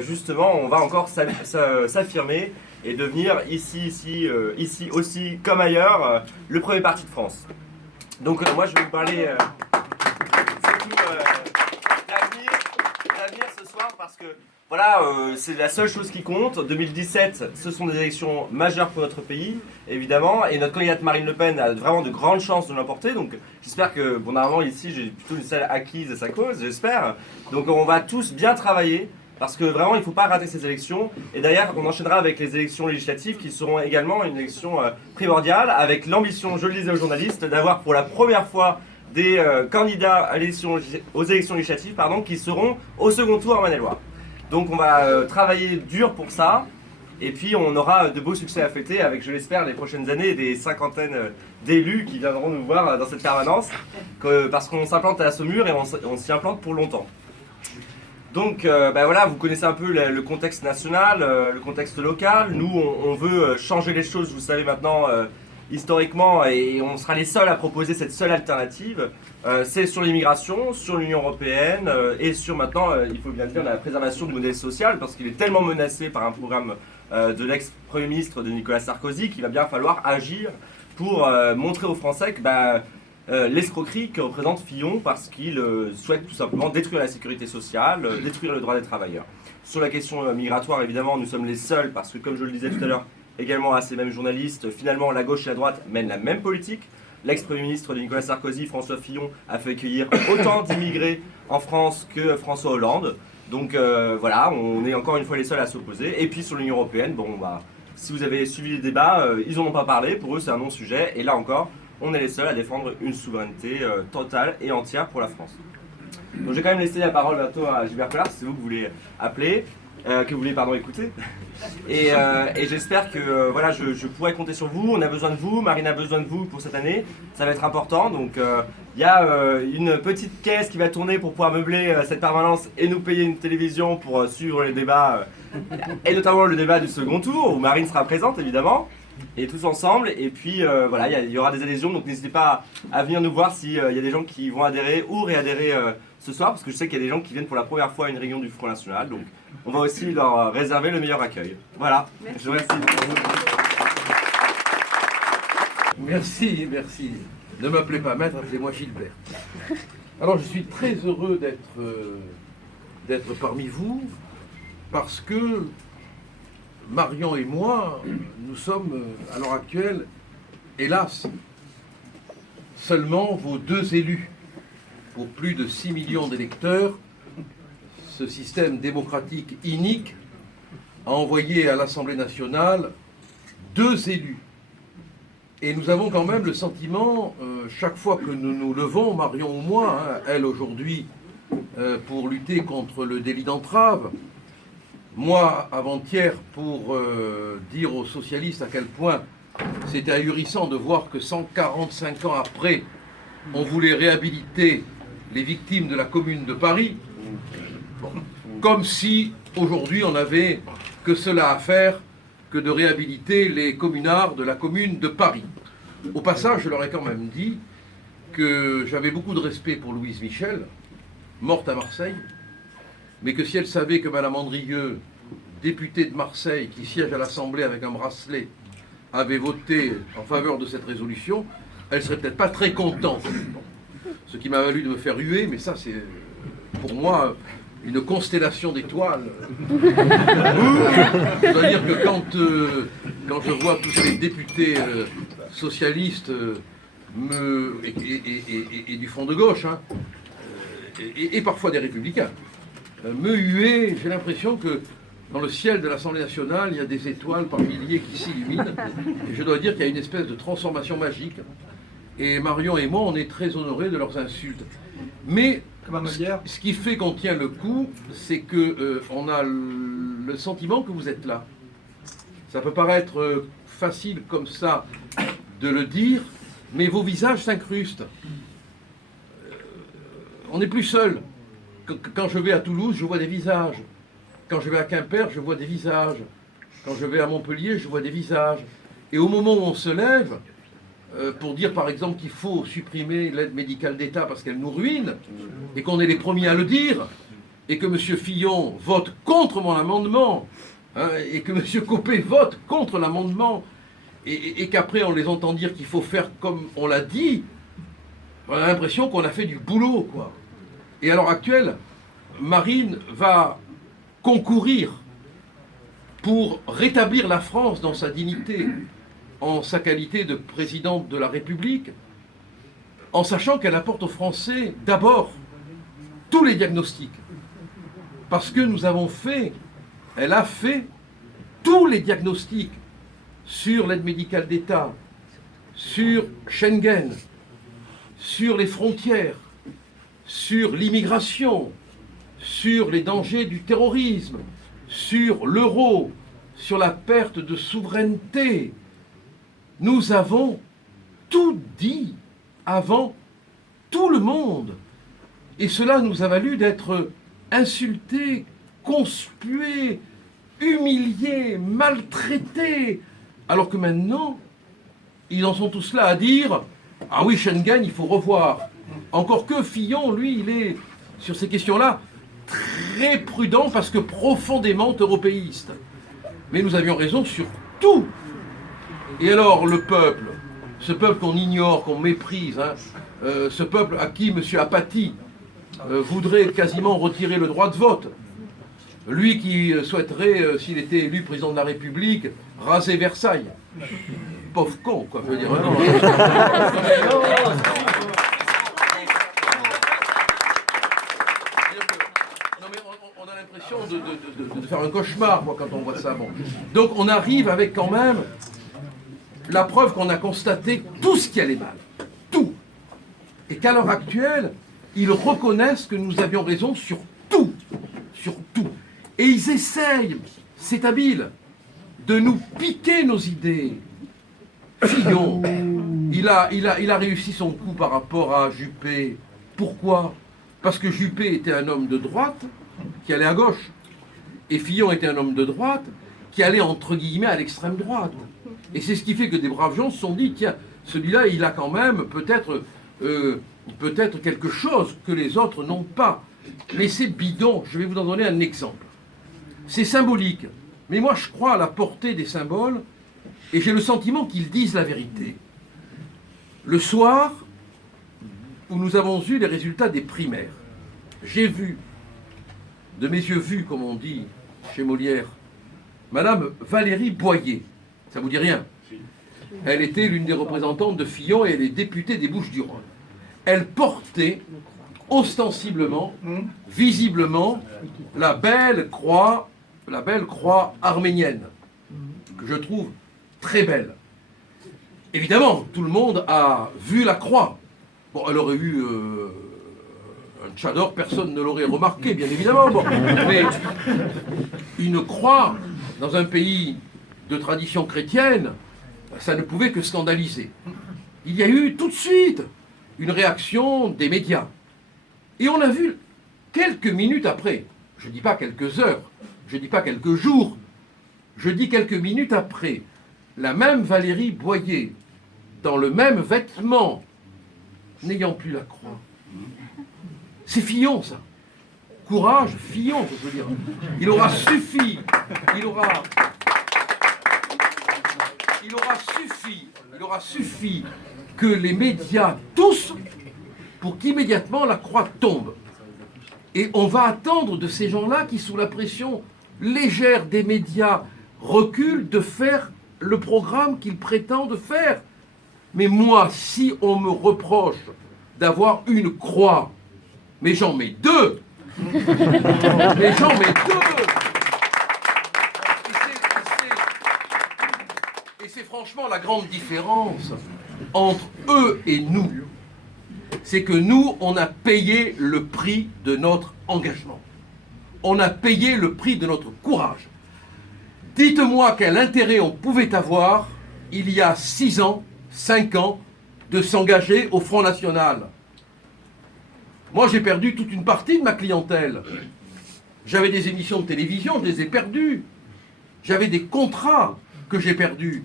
Justement, on va encore s'affirmer et devenir ici aussi, comme ailleurs, le premier parti de France. Donc moi, je vais vous parler surtout d'avenir ce soir parce que voilà, c'est la seule chose qui compte. 2017, ce sont des élections majeures pour notre pays, évidemment, et notre candidate Marine Le Pen a vraiment de grandes chances de l'emporter. Donc j'espère que, bon, normalement ici, j'ai plutôt une salle acquise à sa cause, j'espère. Donc on va tous bien travailler. Parce que vraiment, il ne faut pas rater ces élections. Et derrière, on enchaînera avec les élections législatives qui seront également une élection primordiale, avec l'ambition, je le disais aux journalistes, d'avoir pour la première fois des candidats aux élections législatives qui seront au second tour en Maine-et-Loire. Donc on va travailler dur pour ça. Et puis on aura de beaux succès à fêter avec, je l'espère, les prochaines années, des cinquantaines d'élus qui viendront nous voir dans cette permanence. Parce qu'on s'implante à Saumur et on s'y implante pour longtemps. Donc voilà, vous connaissez un peu le contexte national, le contexte local. Nous, on veut changer les choses, vous savez maintenant, historiquement, et on sera les seuls à proposer cette seule alternative. C'est sur l'immigration, sur l'Union européenne, et sur maintenant, il faut bien dire, la préservation du modèle social, parce qu'il est tellement menacé par un programme de l'ex-premier ministre de Nicolas Sarkozy qu'il va bien falloir agir pour montrer aux Français que l'escroquerie que représente Fillon parce qu'il souhaite tout simplement détruire la sécurité sociale, détruire le droit des travailleurs. Sur la question migratoire, évidemment, nous sommes les seuls parce que, comme je le disais tout à l'heure, également à ces mêmes journalistes, finalement, la gauche et la droite mènent la même politique. L'ex-premier ministre de Nicolas Sarkozy, François Fillon, a fait accueillir autant d'immigrés en France que François Hollande. Donc voilà, on est encore une fois les seuls à s'opposer. Et puis sur l'Union européenne, si vous avez suivi les débats, ils n'en ont pas parlé, pour eux c'est un non-sujet. Et là encore, on est les seuls à défendre une souveraineté totale et entière pour la France. Donc je vais quand même laisser la parole bientôt à Gilbert Collard, si c'est vous que vous voulez appeler, que vous voulez écouter. Et j'espère que voilà, je pourrai compter sur vous, on a besoin de vous, Marine a besoin de vous pour cette année, ça va être important. Donc il y a une petite caisse qui va tourner pour pouvoir meubler cette permanence et nous payer une télévision pour suivre les débats, et notamment le débat du second tour, où Marine sera présente évidemment. Et tous ensemble, et puis voilà, il y aura des adhésions, donc n'hésitez pas à venir nous voir s'il y a des gens qui vont adhérer ou réadhérer ce soir, parce que je sais qu'il y a des gens qui viennent pour la première fois à une réunion du Front National, donc on va aussi leur réserver le meilleur accueil. Voilà, merci. Je vous remercie. Merci. Ne m'appelez pas maître, appelez-moi Gilbert. Alors je suis très heureux d'être parmi vous, parce que Marion et moi, nous sommes, à l'heure actuelle, hélas, seulement vos deux élus. Pour plus de 6 millions d'électeurs, ce système démocratique inique a envoyé à l'Assemblée nationale 2 élus. Et nous avons quand même le sentiment, chaque fois que nous nous levons, Marion ou moi, elle aujourd'hui, pour lutter contre le délit d'entrave, moi, avant-hier, pour dire aux socialistes à quel point c'était ahurissant de voir que 145 ans après, on voulait réhabiliter les victimes de la Commune de Paris, comme si aujourd'hui on n'avait que cela à faire que de réhabiliter les communards de la Commune de Paris. Au passage, je leur ai quand même dit que j'avais beaucoup de respect pour Louise Michel, morte à Marseille, mais que si elle savait que Mme Andrieux, députée de Marseille, qui siège à l'Assemblée avec un bracelet, avait voté en faveur de cette résolution, elle serait peut-être pas très contente. Ce qui m'a valu de me faire huer, mais ça c'est pour moi une constellation d'étoiles. Je dois dire que quand je vois tous ces députés socialistes et du front de gauche, et parfois des républicains, me huer, j'ai l'impression que dans le ciel de l'Assemblée nationale, il y a des étoiles par milliers qui s'illuminent. Et je dois dire qu'il y a une espèce de transformation magique. Et Marion et moi, on est très honorés de leurs insultes. Mais ce qui fait qu'on tient le coup, c'est qu'on a le sentiment que vous êtes là. Ça peut paraître facile comme ça de le dire, mais vos visages s'incrustent. On n'est plus seul. Quand je vais à Toulouse, je vois des visages. Quand je vais à Quimper, je vois des visages. Quand je vais à Montpellier, je vois des visages. Et au moment où on se lève, pour dire par exemple qu'il faut supprimer l'aide médicale d'État parce qu'elle nous ruine, et qu'on est les premiers à le dire, et que M. Fillon vote contre mon amendement, hein, et que M. Copé vote contre l'amendement, et qu'après on les entend dire qu'il faut faire comme on l'a dit, on a l'impression qu'on a fait du boulot, quoi. Et à l'heure actuelle, Marine va concourir pour rétablir la France dans sa dignité, en sa qualité de présidente de la République, en sachant qu'elle apporte aux Français d'abord tous les diagnostics. Parce que elle a fait tous les diagnostics sur l'aide médicale d'État, sur Schengen, sur les frontières, sur l'immigration, sur les dangers du terrorisme, sur l'euro, sur la perte de souveraineté. Nous avons tout dit avant tout le monde. Et cela nous a valu d'être insultés, conspués, humiliés, maltraités. Alors que maintenant, ils en sont tous là à dire « Ah oui, Schengen, il faut revoir ». Encore que Fillon, lui, il est, sur ces questions-là, très prudent parce que profondément européiste. Mais nous avions raison sur tout. Et alors, le peuple, ce peuple qu'on ignore, qu'on méprise, hein, ce peuple à qui M. Apathy voudrait quasiment retirer le droit de vote, lui qui souhaiterait, s'il était élu président de la République, raser Versailles. Pauvre con, quoi, je veux dire. On a l'impression de faire un cauchemar, moi, quand on voit ça. Bon. Donc on arrive avec quand même la preuve qu'on a constaté tout ce qui allait mal. Tout. Et qu'à l'heure actuelle, ils reconnaissent que nous avions raison sur tout. Sur tout. Et ils essayent, c'est habile, de nous piquer nos idées. Fillon, il a réussi son coup par rapport à Juppé. Pourquoi? Parce que Juppé était un homme de droite qui allait à gauche. Et Fillon était un homme de droite qui allait, entre guillemets, à l'extrême droite. Et c'est ce qui fait que des braves gens se sont dit, tiens, celui-là, il a quand même peut-être quelque chose que les autres n'ont pas. Mais c'est bidon. Je vais vous en donner un exemple. C'est symbolique. Mais moi, je crois à la portée des symboles et j'ai le sentiment qu'ils disent la vérité. Le soir où nous avons eu les résultats des primaires, j'ai vu, de mes yeux vus, comme on dit chez Molière, Madame Valérie Boyer. Ça vous dit rien? Elle était l'une des représentantes de Fillon et elle est députée des Bouches-du-Rhône. Elle portait ostensiblement, visiblement, la belle croix arménienne, que je trouve très belle. Évidemment, tout le monde a vu la croix. Bon, elle aurait eu un tchador, personne ne l'aurait remarqué, bien évidemment. Bon. Mais une croix dans un pays de tradition chrétienne, ça ne pouvait que scandaliser. Il y a eu tout de suite une réaction des médias. Et on a vu quelques minutes après, je ne dis pas quelques heures, je ne dis pas quelques jours, je dis quelques minutes après, la même Valérie Boyer, dans le même vêtement, n'ayant plus la croix. C'est Fillon, ça. Courage, Fillon, je veux dire. Il aura suffi que les médias tous pour qu'immédiatement la croix tombe. Et on va attendre de ces gens-là qui, sous la pression légère des médias, reculent de faire le programme qu'ils prétendent faire. Mais moi, si on me reproche d'avoir une croix, mais j'en mets deux. Mais j'en mets deux. Et c'est franchement la grande différence entre eux et nous. C'est que nous, on a payé le prix de notre engagement. On a payé le prix de notre courage. Dites-moi quel intérêt on pouvait avoir, il y a 6 ans, 5 ans, de s'engager au Front National. Moi, j'ai perdu toute une partie de ma clientèle. J'avais des émissions de télévision, je les ai perdues. J'avais des contrats que j'ai perdus.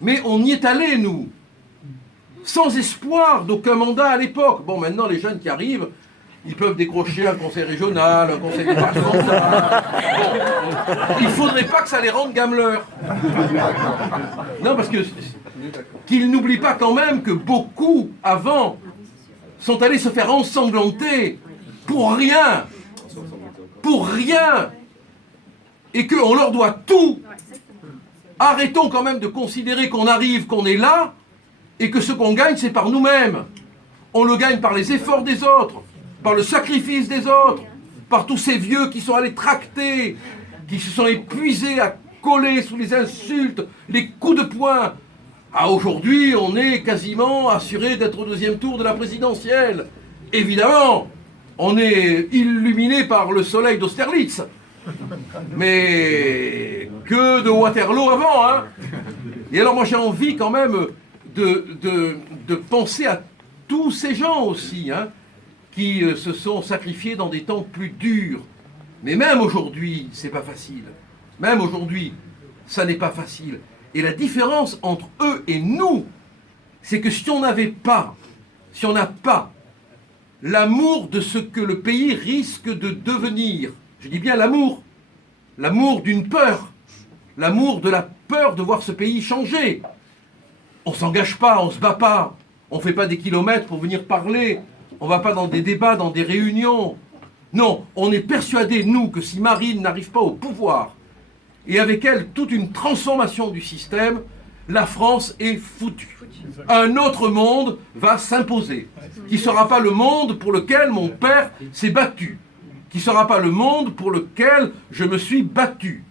Mais on y est allé, nous. Sans espoir d'aucun mandat à l'époque. Bon, maintenant, les jeunes qui arrivent, Ils peuvent décrocher un conseil régional, un conseil départemental. Bon. Il ne faudrait pas que ça les rende gammeleurs. Non, parce que qu'ils n'oublient pas quand même que beaucoup, avant, sont allés se faire ensanglanter pour rien. Pour rien. Et qu'on leur doit tout. Arrêtons quand même de considérer qu'on arrive, qu'on est là, et que ce qu'on gagne, c'est par nous-mêmes. On le gagne par les efforts des autres, par le sacrifice des autres, par tous ces vieux qui sont allés tracter, qui se sont épuisés à coller sous les insultes, les coups de poing. Ah, aujourd'hui, on est quasiment assuré d'être au deuxième tour de la présidentielle. Évidemment, on est illuminé par le soleil d'Austerlitz. Mais que de Waterloo avant, hein. Et alors moi j'ai envie quand même de penser à tous ces gens aussi, hein, qui se sont sacrifiés dans des temps plus durs. Mais même aujourd'hui, c'est pas facile. Même aujourd'hui, ça n'est pas facile. Et la différence entre eux et nous, c'est que si on n'a pas l'amour de ce que le pays risque de devenir, je dis bien l'amour d'une peur, l'amour de la peur de voir ce pays changer. On ne s'engage pas, on ne se bat pas, on ne fait pas des kilomètres pour venir parler, on ne va pas dans des débats, dans des réunions. Non, on est persuadé, nous, que si Marine n'arrive pas au pouvoir, et avec elle toute une transformation du système, la France est foutue. Un autre monde va s'imposer, qui ne sera pas le monde pour lequel mon père s'est battu, qui ne sera pas le monde pour lequel je me suis battu.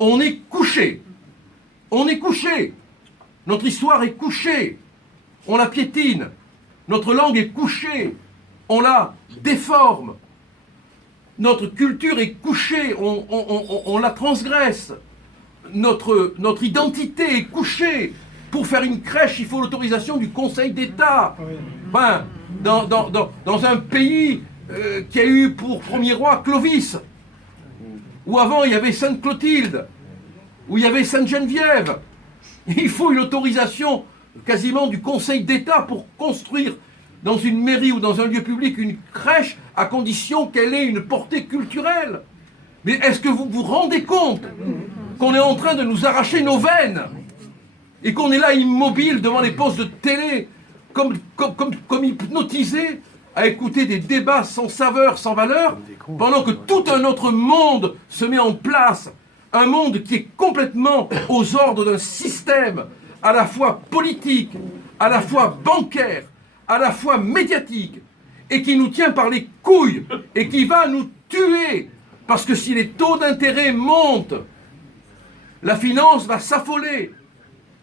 On est couché. On est couché. Notre histoire est couchée. On la piétine. Notre langue est couchée. On la déforme. Notre culture est couchée. On la transgresse. Notre identité est couchée. Pour faire une crèche, il faut l'autorisation du Conseil d'État. Enfin, dans un pays qui a eu pour premier roi Clovis, où avant il y avait Sainte-Clotilde, où il y avait Sainte-Geneviève. Il faut une autorisation quasiment du Conseil d'État pour construire dans une mairie ou dans un lieu public une crèche, à condition qu'elle ait une portée culturelle. Mais est-ce que vous vous rendez compte qu'on est en train de nous arracher nos veines et qu'on est là immobile devant les postes de télé comme hypnotisé à écouter des débats sans saveur, sans valeur, pendant que tout un autre monde se met en place, un monde qui est complètement aux ordres d'un système à la fois politique, à la fois bancaire, à la fois médiatique, et qui nous tient par les couilles, et qui va nous tuer, parce que si les taux d'intérêt montent, la finance va s'affoler,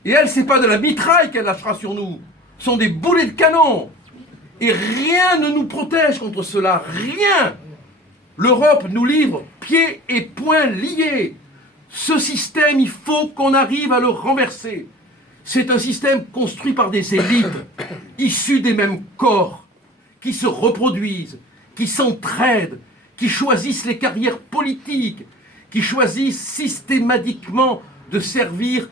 et elle, c'est pas de la mitraille qu'elle lâchera sur nous, ce sont des boulets de canon. Et rien ne nous protège contre cela, rien. L'Europe nous livre pieds et poings liés. Ce système, il faut qu'on arrive à le renverser. C'est un système construit par des élites, issues des mêmes corps, qui se reproduisent, qui s'entraident, qui choisissent les carrières politiques, qui choisissent systématiquement de servir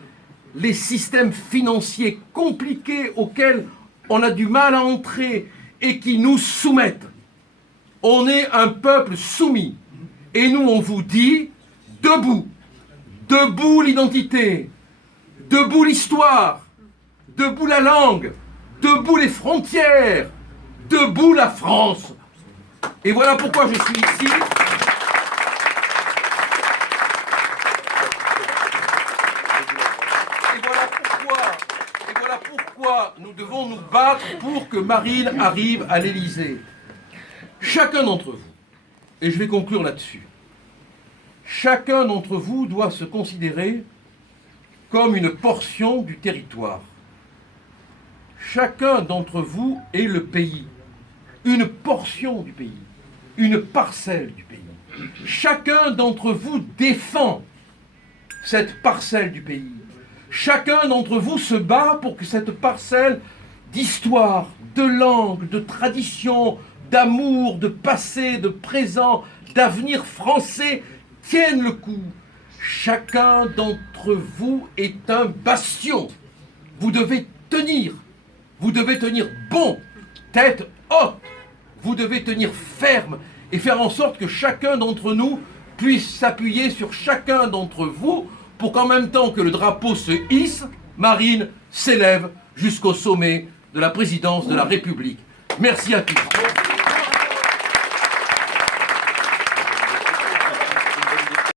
les systèmes financiers compliqués auxquels on a du mal à entrer et qui nous soumettent. On est un peuple soumis. Et nous, on vous dit, debout. Debout l'identité. Debout l'histoire. Debout la langue. Debout les frontières. Debout la France. Et voilà pourquoi je suis ici. Nous devons nous battre pour que Marine arrive à l'Élysée. Chacun d'entre vous, et je vais conclure là-dessus, chacun d'entre vous doit se considérer comme une portion du territoire. Chacun d'entre vous est le pays, une portion du pays, une parcelle du pays. Chacun d'entre vous défend cette parcelle du pays. Chacun d'entre vous se bat pour que cette parcelle d'histoire, de langue, de tradition, d'amour, de passé, de présent, d'avenir français tienne le coup. Chacun d'entre vous est un bastion. Vous devez tenir bon, tête haute. vous devez tenir ferme et faire en sorte que chacun d'entre nous puisse s'appuyer sur chacun d'entre vous pour qu'en même temps que le drapeau se hisse, Marine s'élève jusqu'au sommet de la présidence de la République. Merci à tous.